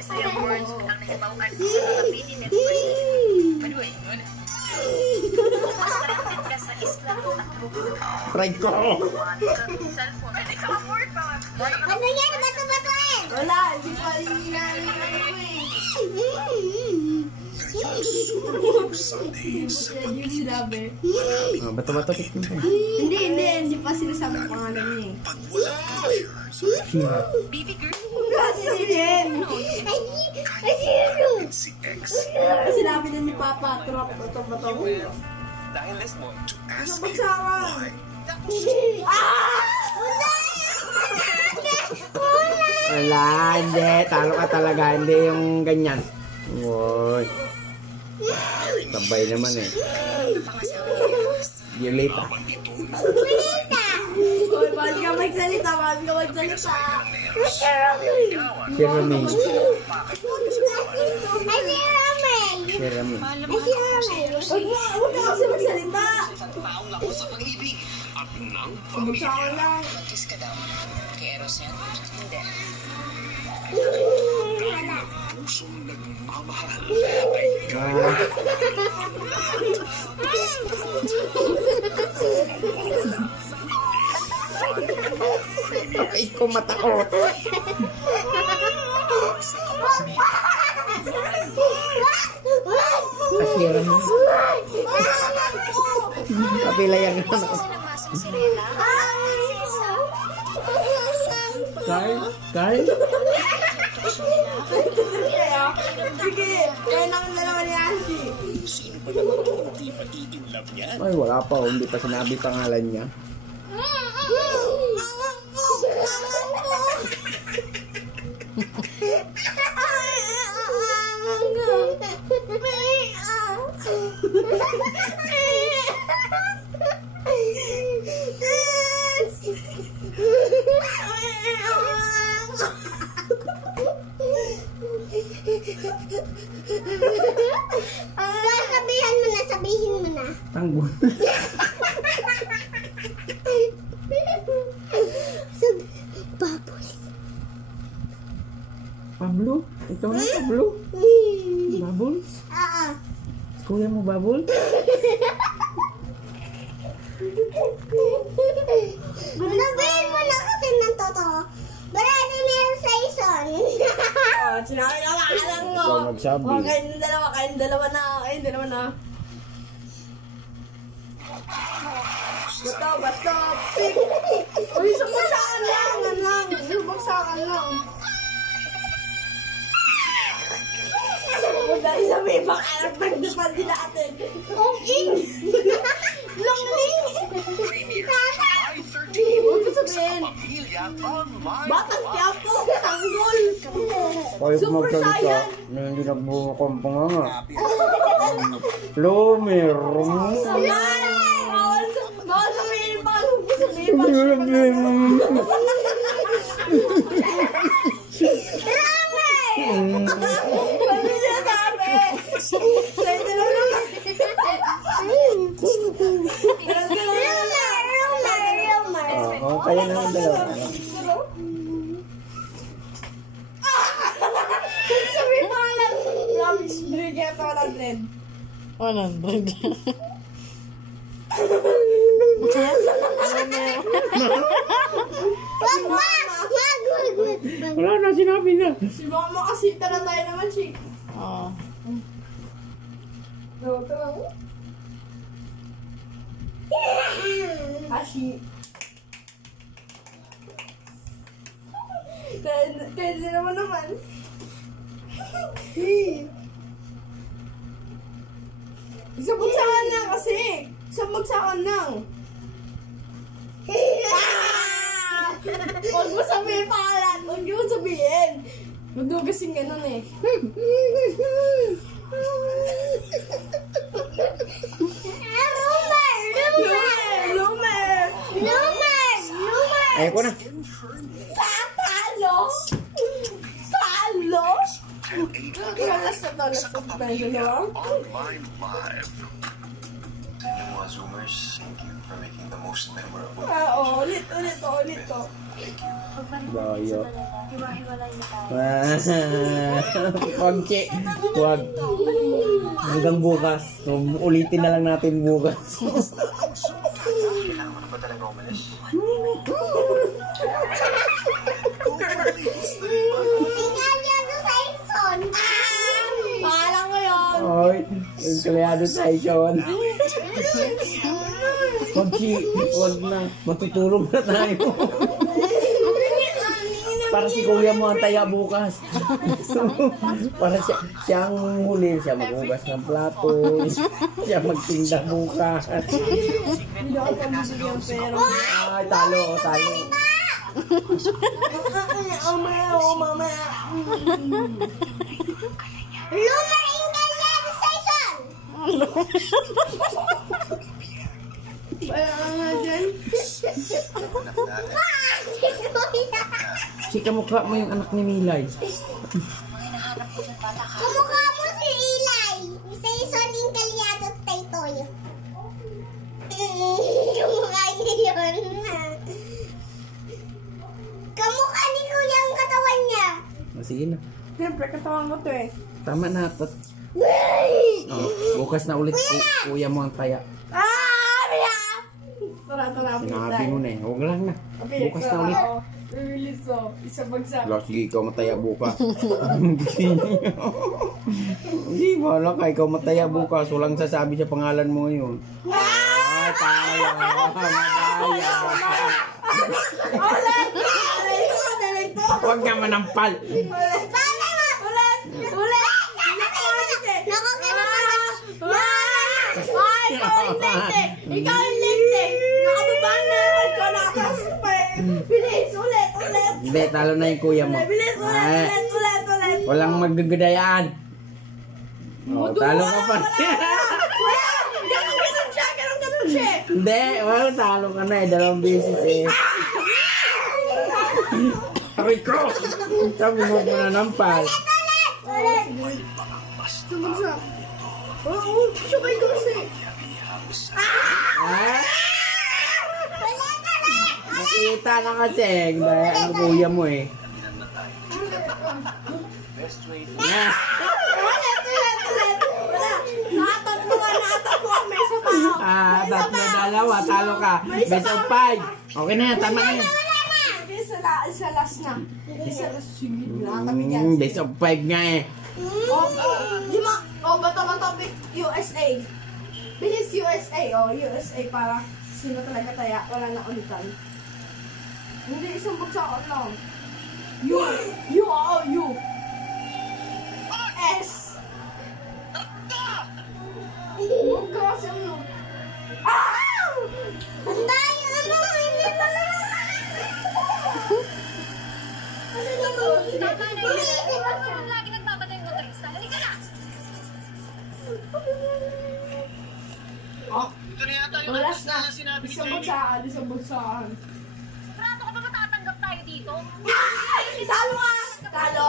Saya words ang nahibawan sa mga pili networks. Anyway, mas malapit ka sa isla at Try ko! cellphone. Hindi ka afford pa. Ano yan? Bato-batoin! Wala, hindi pa hinahin mo Oh, bato-bato kit mo. Hindi pa sinasabi ang pangalan niya eh. Baby girl. Sabihin! Si X. Sinabi na ni Papa, bato-bato. Dahil list mo to ask you Magsawa! why. Wala, hindi. Talo ka talaga. Hindi yung ganyan. Woy. Sabay naman eh. Violeta. Hoy, bawal ka magsalita, bawal ka magsalita. Si Ramay. Si Ramay. Huwag ka kasi magsalita. Taong lako sa pag-ibig at ng Magsawa lang. Mag-kiss ka daw. Kay Eros yan? Hindi. pusong nagmamahal ay ko mata ko. Asiran mo. Kapila yan. Kyle? Sige, kaya naman dalawa ni Ashi. Sino ba naman ito hindi pa in love niya? Ay, wala pa. Hindi pa sinabi pangalan niya. Sabihin mo na. Tanggol. Pablo? Ito na, Pablo? Bubbles? Oo. Kuya mo, Bubbles? Sabihin mo na kasi ng totoo. Marami meron sa ison. Sinabi na makalang mo. Ikaw nagsabi. Kayong dalawa na. Basta. Pick. Uy, sumagsakan lang. Sumagsakan lang. Huwag dahil sabihin, baka nagpagdapan din natin. Ong-ing! Long-ling! Huwag ko sabihin, Batang Quiapo, Tanggol! Kaya Super magsalita Saiyan! na hindi nagbubukampa nga. Lomer. Saman! Bawal sabihin pa. Huwag ko sabihin pa. Ano siya sabi? Sa'yo na lang. Oo, kaya na ang dalawa. Sabi pa lang. Promise, bigyan ito 100. 100. Wala na, sinabi na. Si mama kasi tala tayo naman, Chick. Oo. Ashi. Kaya din naman. Isang bagsakan lang kasi. Isang bagsakan lang. Huwag mo sabihin pangalan. Huwag mo sabihin. Huwag mo kasing ganun eh. Lumer! Ayaw ko na. Talo! Last na to, no? Online live. Zoomers, thank you for making the most memorable. Ulit to. Bayo. Wag, Che. Wag. Hanggang bukas. Ulitin na lang natin bukas. Kailangan mo na ba talaga umalis? Tingnan sa ison. Paala ko yun. Oy, yung kalyado sa ison. Wag, Che. Wag na. Matutulog na tayo. Para si kuya mo ang taya bukas. Para siya ang huli. Siya maghugas ng plato. Siya magtinda bukas. Hindi ako pamibigyan pero. Ay, talo. Mamaya. Lumaring kalyado sa ison. Kaya nga dyan. Si kamukha mo yung anak ni Milay. Kamukha mo si Ilay. Sa ison yung kalyado at taytoy. Kamukha niya yun. Kamukha ni Kuya ang katawan niya. Sige na. Siyempre, katawan mo to eh. Tama na. Bukas na ulit kuya mo ang taya. Maya! Tara. Sinabi mo na eh. Huwag lang na. Bukas na ulit. Release ko. Isa bagsak. Sige, ikaw mataya bukas. Hindi, wala ka. Ikaw mataya bukas. Walang sasabi sa pangalan mo ngayon. Ay, tayo. Madaya. Ulit! Huwag ka manampal. Ulit! Ikaw yung lente! Nakababa na naman ko, nakakasok pa eh. Bilis, ulit! Hindi, talo na yung kuya mo. Bilis, Ay, ulit! walang magagudayaan. Talo ka pa. Wala! Ganun siya! Hindi, talo ka na eh. 2 beses eh. Aray ko! Sabi mo mananampal. Oo, sabay ko kasi. Ah! Nakita na kasi. Dahil ang kuya mo eh. Ah! Ulit! Wala! Nakatatlo may isa pa ako. Tatlo dalawa. Talo ka. Best of 5. Okay na yan. Tama na yan. Isa last na. Isa last. Sige, kami dyan. Best of 5 nga eh. Bato topic USA. Bilis USA. USA para sino talaga taya. Wala na ulitan. Hindi, isang bagsakan lang. U. S. Huwag ka kasi ano. Ang dami hindi pa lang. Lagi nagmamatay mo, Trista. Halika na! Ito na yata yung Last na. sinabi ni Isang Jenny. bagsakan. Sigurado ka ba matatanggap tayo dito? Talo ka! Talo!